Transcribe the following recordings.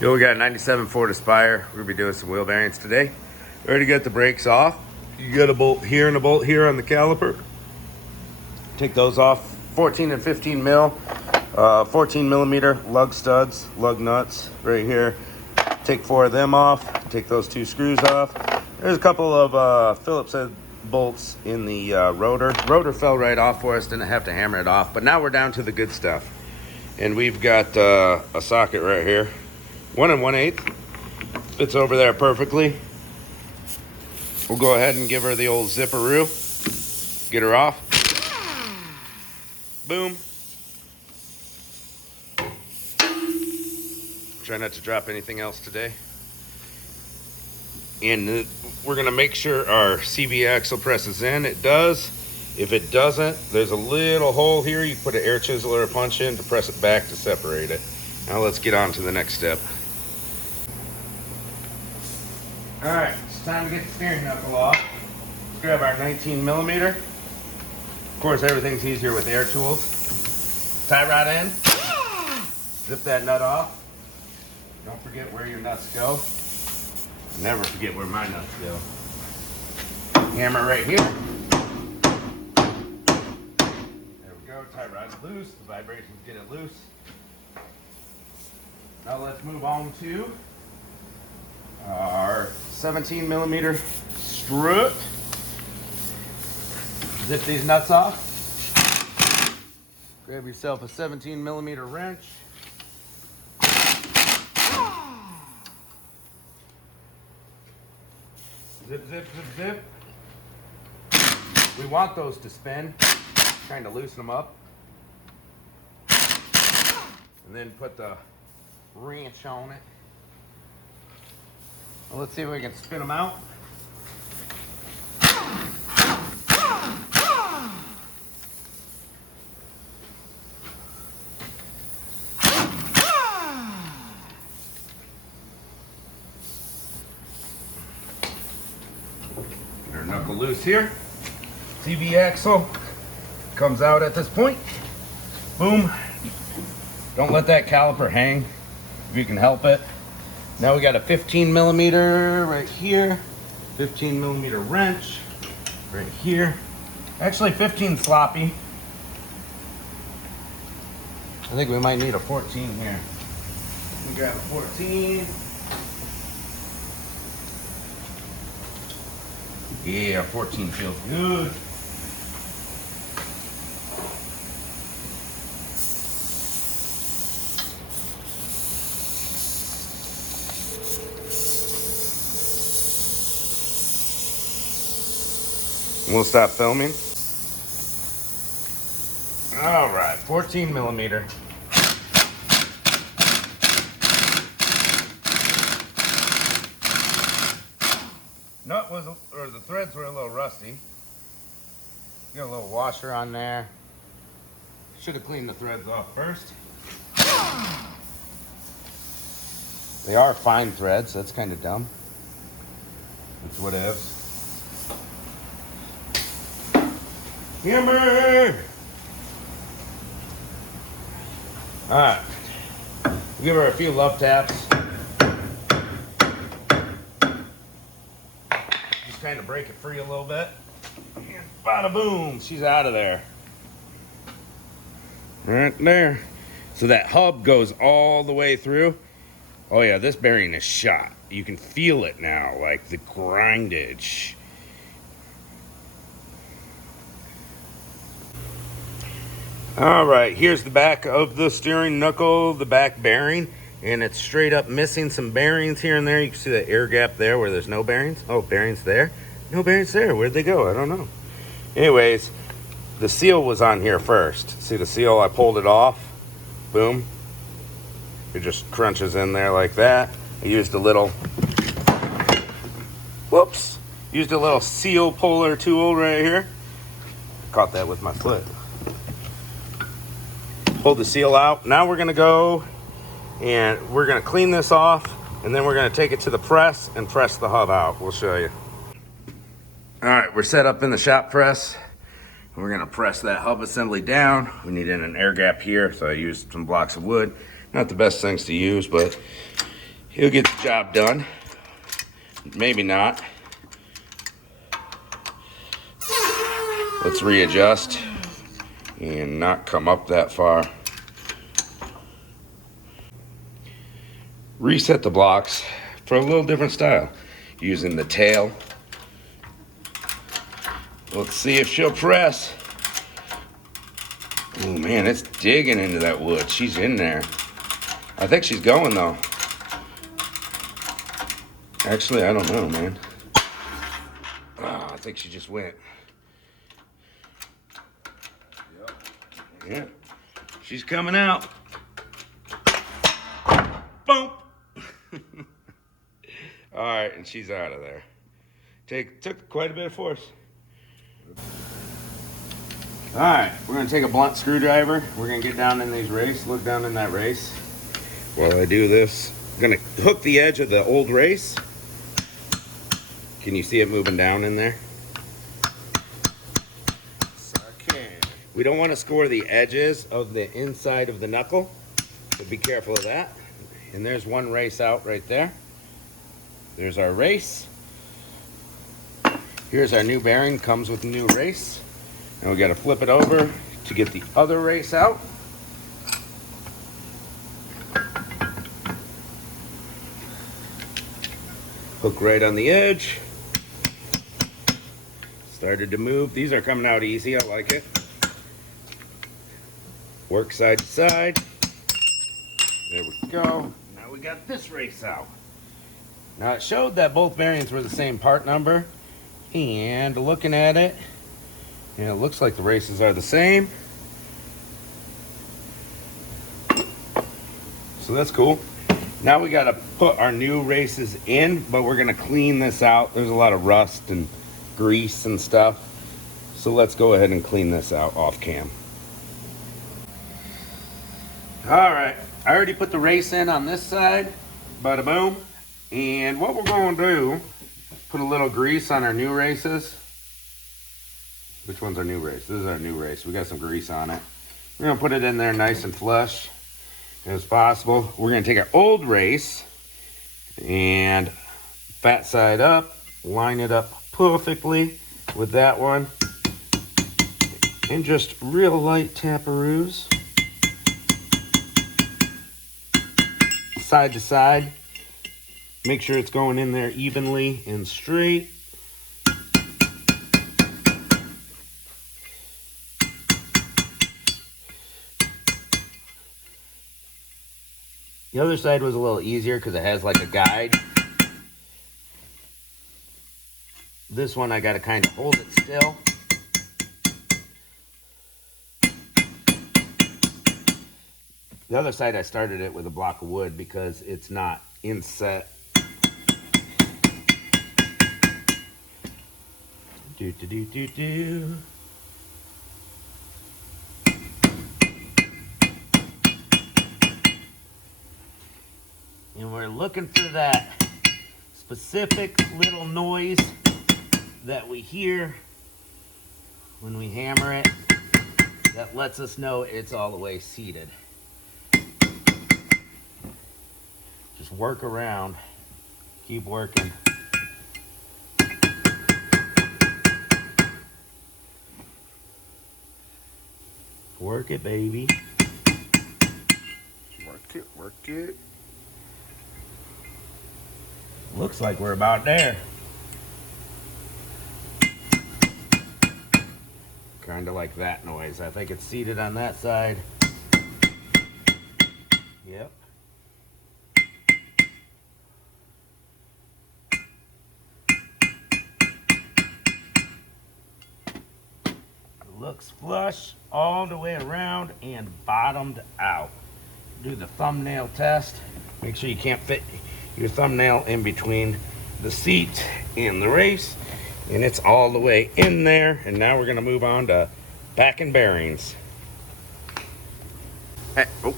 Yo, we got a 97 Ford Aspire. We're gonna be doing some wheel bearings today. Already got the brakes off. You got a bolt here and a bolt here on the caliper. Take those off. 14 and 15 mil, 14 millimeter lug studs, lug nuts right here. Take 4 of them off. Take those 2 screws off. There's a couple of Phillips head bolts in the rotor. Rotor fell right off for us. Didn't have to hammer it off. But now we're down to the good stuff. And we've got a socket right here. 1 1/8 fits over there perfectly. We'll go ahead and give her the old zipperoo. Get her off. Boom. Try not to drop anything else today. And we're gonna make sure our CV axle presses in. It does. If it doesn't, there's a little hole here. You put an air chisel or a punch in to press it back to separate it. Now let's get on to the next step. All right, it's time to get the steering knuckle off. Let's grab our 19 millimeter. Of course, everything's easier with air tools. Tie rod in. Zip that nut off. Don't forget where your nuts go. Never forget where my nuts go. Hammer right here. There we go. Tie rod's loose. The vibrations get it loose. Now let's move on to our 17 millimeter strut. Zip these nuts off. Grab yourself a 17 millimeter wrench. Zip, zip, zip, zip. We want those to spin. Trying to loosen them up. And then put the wrench on it. Well, let's see if we can spin them out. Get our knuckle loose here. CV axle comes out at this point. Boom. Don't let that caliper hang if you can help it. Now we got a 15 millimeter right here, 15 millimeter wrench right here. Actually 15 sloppy. I think we might need a 14 here. We grab a 14. Yeah, 14 feels good. We'll stop filming. All right, 14 millimeter. Nut was, or the threads were a little rusty. Got a little washer on there. Should have cleaned the threads off first. They are fine threads, that's kind of dumb. That's what it is. Hammer! Alright. Give her a few love taps. Just kind of break it free a little bit. And bada boom! She's out of there. Right there. So that hub goes all the way through. Oh yeah, this bearing is shot. You can feel it now, like the grindage. All right, here's the back of the steering knuckle, the back bearing, and it's straight up missing some bearings here and there. You can see the air gap there where there's no bearings. Oh, bearings there. No bearings there. Where'd they go? I don't know. Anyways, the seal was on here first. See the seal? I pulled it off. Boom. It just crunches in there like that. I used a little, whoops, used a little seal puller tool right here. Caught that with my foot. Pull the seal out. Now we're gonna go and we're gonna clean this off, and then we're gonna take it to the press and press the hub out. We'll show you. All right, we're set up in the shop press. We're gonna press that hub assembly down. We need an air gap here, so I used some blocks of wood. Not the best things to use, but He'll get the job done. Maybe not. Let's readjust and not come up that far. Reset the blocks for a little different style using the tail. Let's see if she'll press. Oh man, it's digging into that wood. She's in there. I think she's going though. Actually, I don't know, man. Oh, I think she just went. Yeah, she's coming out. Boom. All right, and she's out of there. Took quite a bit of force. All right, we're gonna take a blunt screwdriver. We're gonna get down in these race, look down in that race. While I do this, I'm gonna hook the edge of the old race. Can you see it moving down in there? Yes, I can. We don't want to score the edges of the inside of the knuckle, so be careful of that. And there's one race out right there. There's our race. Here's our new bearing, comes with a new race. And we got to flip it over to get the other race out. Hook right on the edge. Started to move. These are coming out easy. I like it. Work side to side. There we go. Now we got this race out. Now it showed that both bearings were the same part number. And looking at it, it looks like the races are the same. So that's cool. Now we got to put our new races in, but we're going to clean this out. There's a lot of rust and grease and stuff. So let's go ahead and clean this out off cam. All right, I already put the race in on this side, bada boom. And what we're going to do, put a little grease on our new races. Which one's our new race? This is our new race. We got some grease on it. We're going to put it in there nice and flush as possible. We're going to take our old race and fat side up, line it up perfectly with that one, and just real light taparoos side to side. Make sure it's going in there evenly and straight. The other side was a little easier because it has like a guide. This one I got to kind of hold it still. The other side I started it with a block of wood because it's not inset. Do do do do do. And we're looking for that specific little noise that we hear when we hammer it that lets us know it's all the way seated. Just work around, keep working. Work it, baby. Work it, work it. Looks like we're about there. Kind of like that noise. I think it's seated on that side. Yep. Looks flush all the way around and bottomed out. Do the thumbnail test. Make sure you can't fit your thumbnail in between the seat and the race, and it's all the way in there. And now we're going to move on to back and bearings. Hey, oh,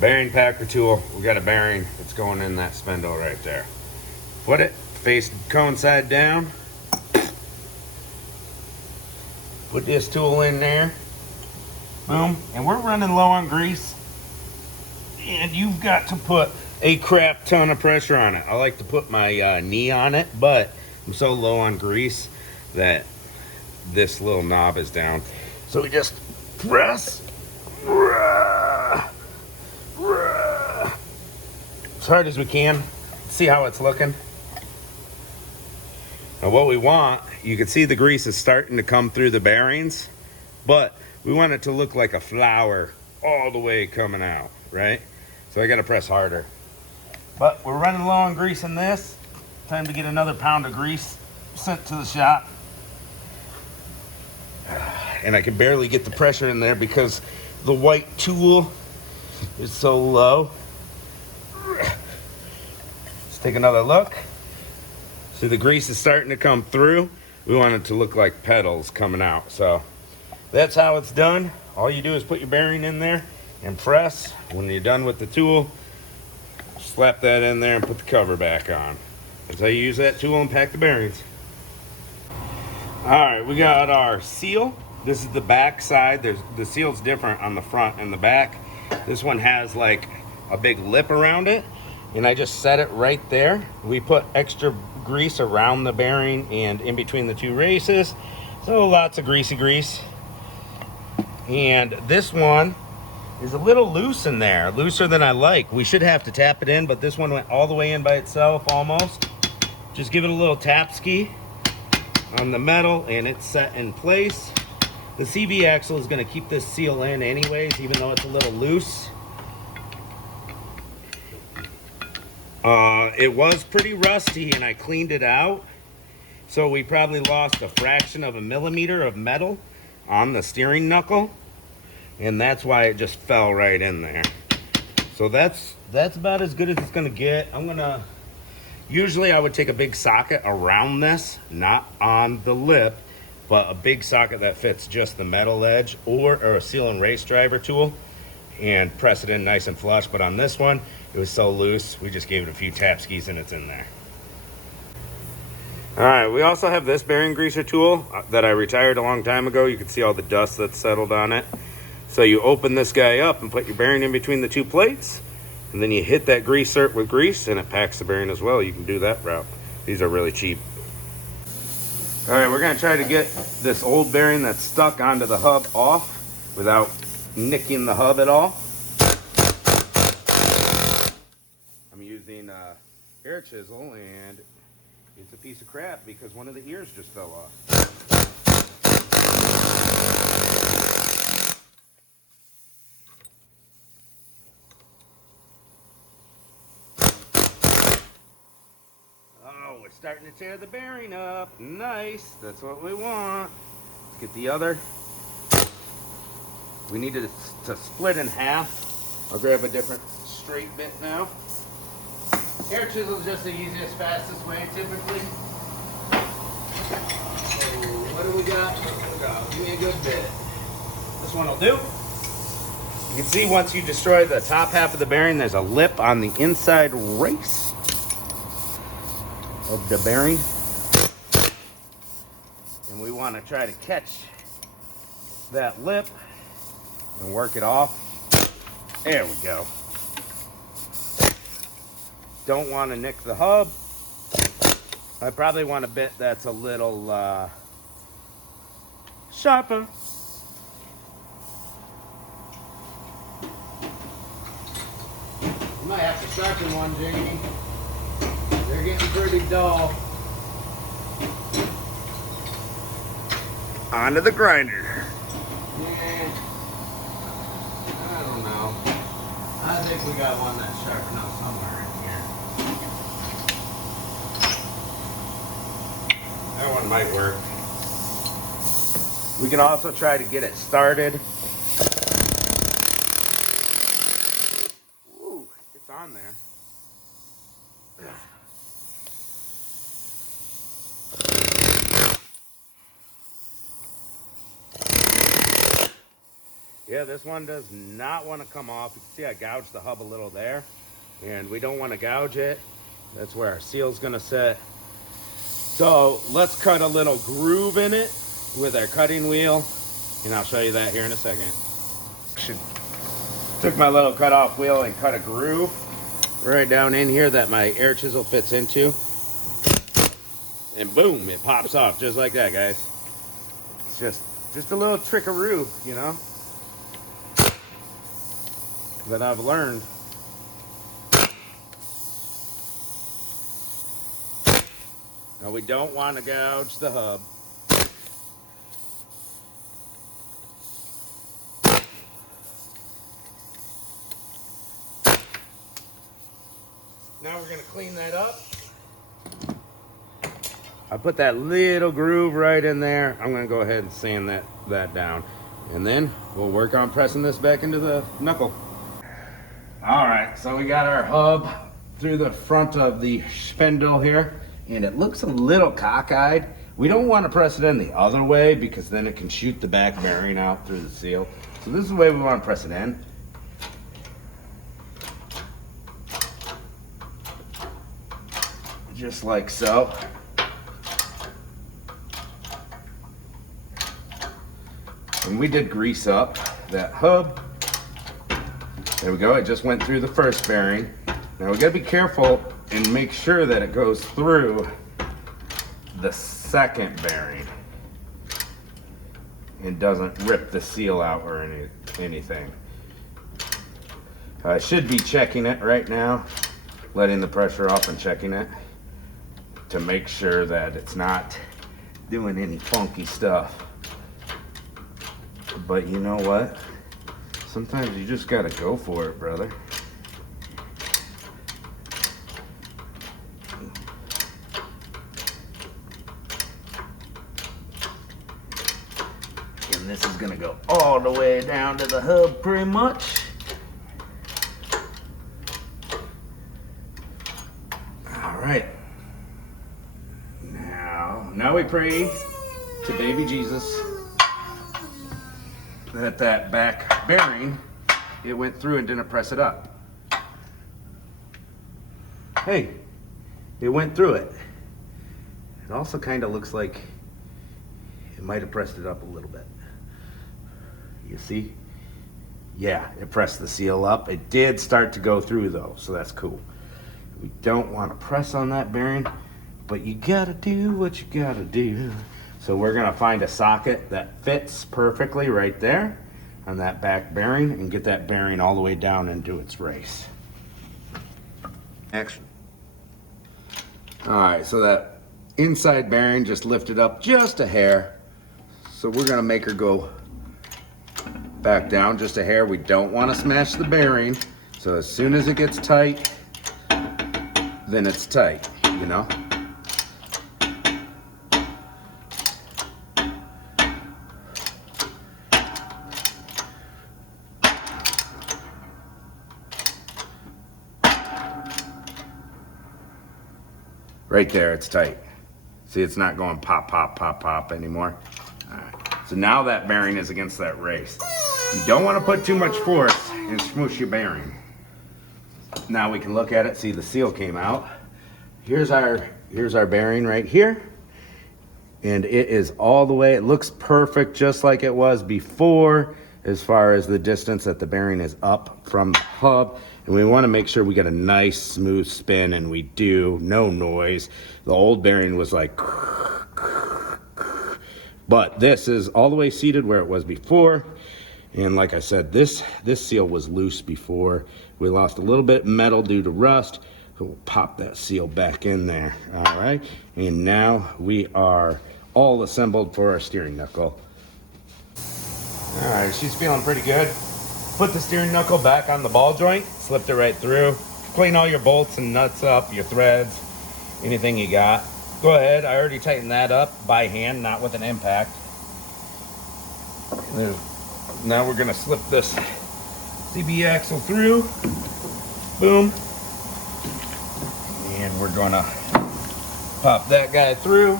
bearing packer tool. We got a bearing that's going in that spindle right there. Put it face cone side down. Put this tool in there. Boom. And we're running low on grease. And you've got to put a crap ton of pressure on it. I like to put my knee on it, but I'm so low on grease that this little knob is down. So we just press as hard as we can. See how it's looking. Now what we want, you can see the grease is starting to come through the bearings, but we want it to look like a flower all the way coming out, right? So I gotta press harder. But we're running low on grease in this. Time to get another pound of grease sent to the shop. And I can barely get the pressure in there because the white tool is so low. Let's take another look. See, the grease is starting to come through. We want it to look like petals coming out. So that's how it's done. All you do is put your bearing in there and press. When you're done with the tool, slap that in there and put the cover back on. That's how you use that tool and pack the bearings. All right, we got our seal. This is the back side. The seal's different on the front and the back. This one has like a big lip around it, and I just set it right there. We put extra grease around the bearing and in between the two races, so lots of greasy grease. And this one is a little loose in there, looser than I like. We should have to tap it in, but this one went all the way in by itself almost. Just give it a little tap ski on the metal and it's set in place. The CV axle is going to keep this seal in anyways, even though it's a little loose. It was pretty rusty and I cleaned it out, so we probably lost a fraction of a millimeter of metal on the steering knuckle, and that's why it just fell right in there. So that's about as good as it's gonna get. Usually I would take a big socket around this, not on the lip, but a big socket that fits just the metal edge, or a seal and race driver tool, and press it in nice and flush. But on this one, it was so loose, we just gave it a few tap skis and it's in there. All right, we also have this bearing greaser tool that I retired a long time ago. You can see all the dust that's settled on it. So you open this guy up and put your bearing in between the two plates, and then you hit that greaser with grease and it packs the bearing as well. You can do that route. These are really cheap. All right, we're gonna try to get this old bearing that's stuck onto the hub off without nicking the hub at all. I'm using air chisel, and it's a piece of crap because one of the ears just fell off. Oh, we're starting to tear the bearing up. Nice, that's what we want. Let's get the other. We need it to split in half. I'll grab a different straight bit now. Air chisel is just the easiest, fastest way typically. So what do we got? Give me a good bit. This one will do. You can see once you destroy the top half of the bearing, there's a lip on the inside race of the bearing. And we want to try to catch that lip and work it off. There we go. Don't want to nick the hub. I probably want a bit that's a little sharper. You might have to sharpen one, Jamie. They're getting pretty dull. Onto the grinder. Yeah. I don't know. I think we got one that's sharp enough somewhere in here. That one might work. We can also try to get it started. Ooh, it's on there. Yeah, this one does not want to come off. You can see I gouged the hub a little there, and we don't want to gouge it. That's where our seal's gonna sit. So let's cut a little groove in it with our cutting wheel, and I'll show you that here in a second. Took my little cut-off wheel and cut a groove right down in here that my air chisel fits into. And boom, it pops off just like that, guys. It's just a little trickaroo, you know, that I've learned. Now we don't want to gouge the hub. Now we're gonna clean that up. I put that little groove right in there. I'm gonna go ahead and sand that down. And then we'll work on pressing this back into the knuckle. All right, so we got our hub through the front of the spindle here, and it looks a little cockeyed. We don't want to press it in the other way because then it can shoot the back bearing out through the seal. So this is the way we want to press it in. Just like so. And we did grease up that hub. There we go, it just went through the first bearing. Now we gotta be careful and make sure that it goes through the second bearing and doesn't rip the seal out or anything. I should be checking it right now, letting the pressure off and checking it to make sure that it's not doing any funky stuff. But you know what? Sometimes you just gotta go for it, brother. And this is gonna go all the way down to the hub pretty much. All right. Now we pray to baby Jesus that back bearing, it went through and didn't press it up. Hey, it went through it. It also kind of looks like it might have pressed it up a little bit. You see? Yeah, it pressed the seal up. It did start to go through though, so that's cool. We don't want to press on that bearing, but you gotta do what you gotta do. So we're gonna find a socket that fits perfectly right there on that back bearing and get that bearing all the way down into its race. Action. All right, so that inside bearing just lifted up just a hair. So we're gonna make her go back down just a hair. We don't wanna smash the bearing. So as soon as it gets tight, then it's tight, you know? Right there, it's tight. See, it's not going pop, pop, pop, pop anymore. All right. So now that bearing is against that race. You don't want to put too much force and smoosh your bearing. Now we can look at it, see the seal came out. Here's our bearing right here. And it is all the way, it looks perfect just like it was before as far as the distance that the bearing is up from the hub. And we want to make sure we get a nice smooth spin, and we do, no noise. The old bearing was like, but this is all the way seated where it was before. And like I said, this seal was loose before. We lost a little bit of metal due to rust. So we'll pop that seal back in there, all right? And now we are all assembled for our steering knuckle. All right, she's feeling pretty good. Put the steering knuckle back on the ball joint, slipped it right through. Clean all your bolts and nuts up, your threads, anything you got. Go ahead, I already tightened that up by hand, not with an impact. Now we're gonna slip this CB axle through, boom. And we're gonna pop that guy through,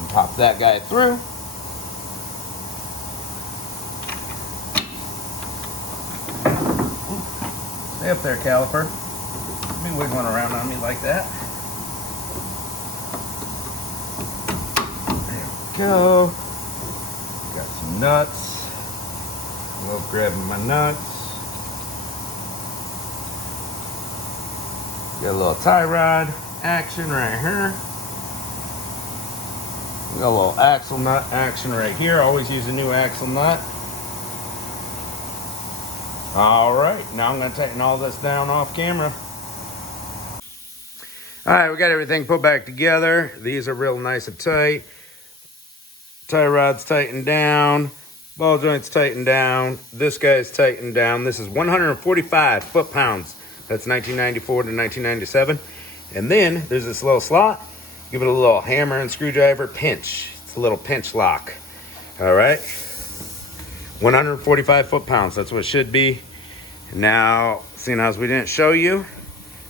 and pop that guy through. Stay up there, caliper. Don't be wiggling around on me like that. There we go. Got some nuts. I love grabbing my nuts. Got a little tie rod action right here. Got a little axle nut action right here. Always use a new axle nut. All right, now I'm gonna tighten all this down off camera. All right, we got everything put back together. These are real nice and tight. Tie rod's tightened down. Ball joint's tightened down. This guy's tightened down. This is 145 foot-pounds. That's 1994 to 1997. And then there's this little slot. Give it a little hammer and screwdriver pinch. It's a little pinch lock. All right. 145 foot-pounds. That's what it should be. Now, seeing as we didn't show you,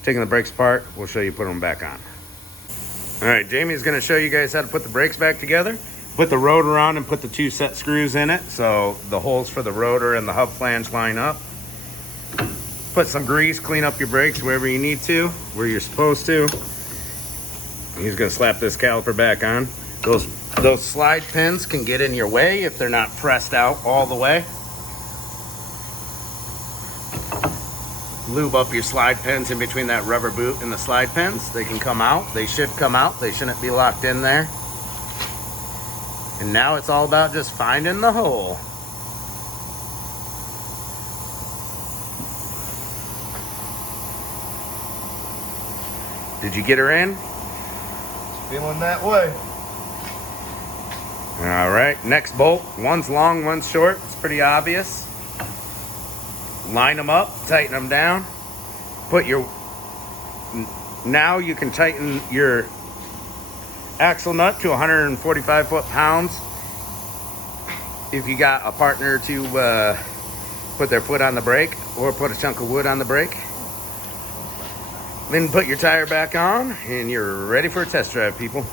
taking the brakes apart, we'll show you putting them back on. All right, Jamie's going to show you guys how to put the brakes back together. Put the rotor on and put the 2 set screws in it so the holes for the rotor and the hub flange line up. Put some grease, clean up your brakes wherever you need to, where you're supposed to. He's going to slap this caliper back on. Those slide pins can get in your way if they're not pressed out all the way. Lube up your slide pins in between that rubber boot and the slide pins. They can come out. They should come out. They shouldn't be locked in there. And now it's all about just finding the hole. Did you get her in? Feeling that way. All right, next bolt. One's long, one's short. It's pretty obvious. Line them up, tighten them down. Now you can tighten your axle nut to 145 foot-pounds. If you got a partner to put their foot on the brake or put a chunk of wood on the brake. Then put your tire back on and you're ready for a test drive, people.